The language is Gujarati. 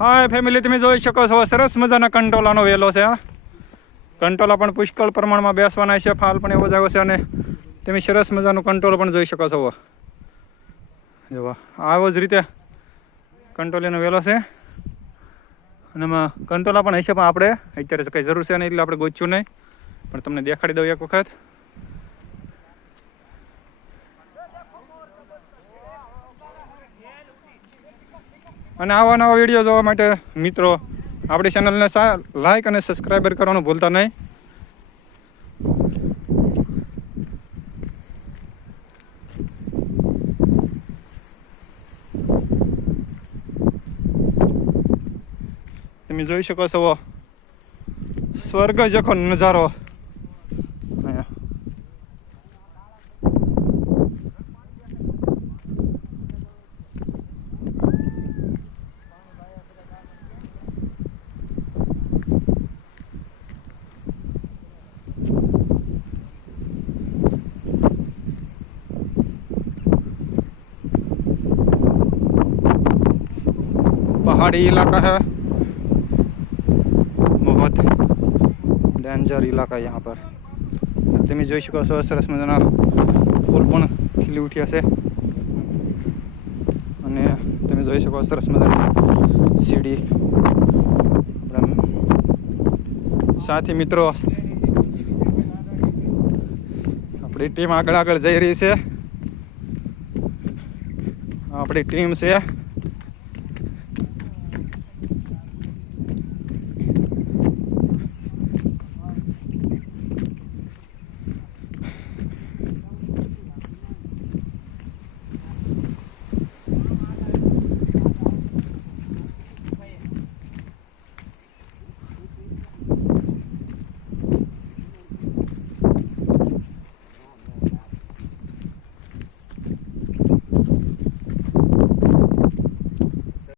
હા ફેમિલી તમે જોઈ શકો છો. સરસ મજાના કંટોલાનો વેલો છે આ કંટોલા પણ પુષ્કળ પ્રમાણમાં બેસવાના છે, ફાલ પણ એવો જ આવ્યો છે અને તમે સરસ મજાનું કંટોલ પણ જોઈ શકો છો. જો આવો જ રીતે કંટોલીનો વેલો છે. અને એમાં કંટોલા પણ હશે, પણ આપણે અત્યારે કંઈ જરૂર છે નહીં એટલે આપણે ગોચ્યું નહીં. પણ તમને દેખાડી દઉં એક વખત. અને આવા નવા વીડિયો જોવા માટે મિત્રો, આપણી ચેનલને લાઈક અને સબસ્ક્રાઈબર કરવાનું ભૂલતા નહીં. તમે જોઈ શકો છો સ્વર્ગ જખો નજારો. पहाड़ी इलाका है बहुत ડેન્જર ઇલાકા यहाँ પર તમે જોઈ શકો છો સરસ મજાના ફૂલ પણ ખીલી ઉઠ્યા છે અને તમે જોઈ શકો સરસ મજાની સીડી આમ સાથી મિત્રો આપણી ટીમ આગળ આગળ જઈ રહી છે આપણી ટીમ છે